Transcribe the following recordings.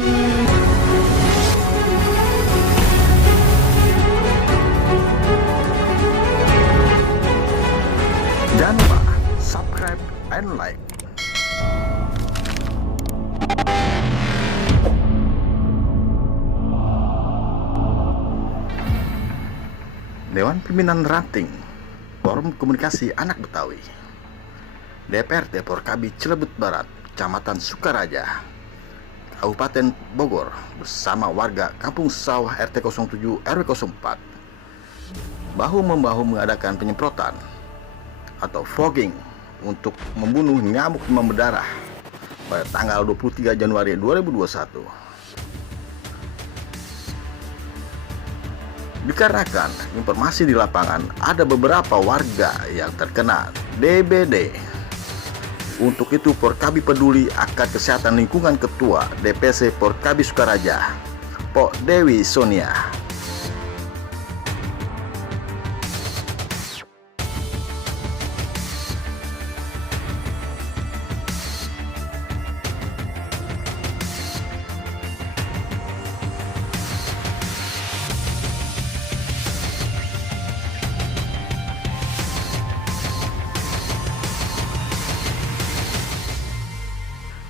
Jangan lupa subscribe and like. Dewan Pimpinan Ranting Forum Komunikasi Anak Betawi DPRD Porkabi Cilebut Barat, Kecamatan Sukaraja, Kabupaten Bogor bersama warga Kampung Sawah RT 07 RW 04 bahu-membahu mengadakan penyemprotan atau fogging untuk membunuh nyamuk demam berdarah pada tanggal 23 Januari 2021. Dikarenakan informasi di lapangan ada beberapa warga yang terkena DBD. Untuk itu Porkabi peduli akan kesehatan lingkungan Ketua DPC Porkabi Sukaraja, Pok Dewi Sonia.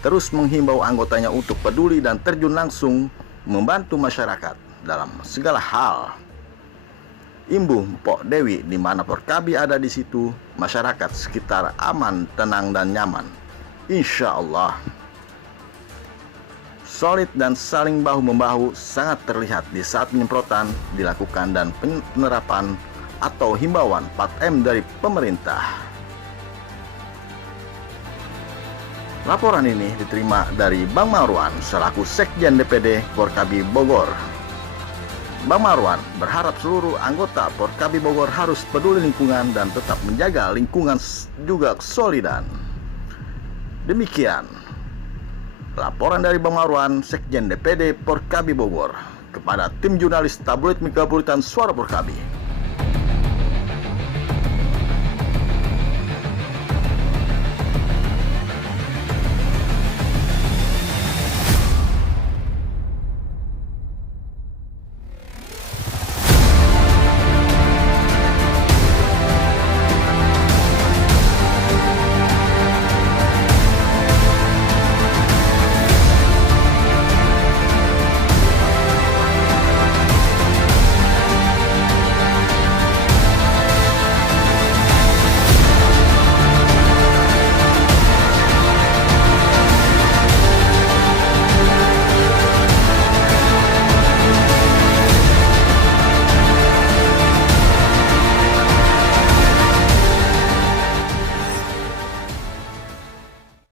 Terus menghimbau anggotanya untuk peduli dan terjun langsung membantu masyarakat dalam segala hal. Imbuh Pok Dewi, di mana Porkabi ada di situ, masyarakat sekitar aman, tenang dan nyaman. Insya Allah. Solid dan saling bahu-membahu sangat terlihat di saat penyemprotan dilakukan dan penerapan atau himbauan 4M dari pemerintah. Laporan ini diterima dari Bang Marwan selaku Sekjen DPD Porkabi Bogor. Bang Marwan berharap seluruh anggota Porkabi Bogor harus peduli lingkungan dan tetap menjaga lingkungan juga solidan. Demikian laporan dari Bang Marwan, Sekjen DPD Porkabi Bogor, kepada tim jurnalis tabloid Metropolitan Suara Porkabi.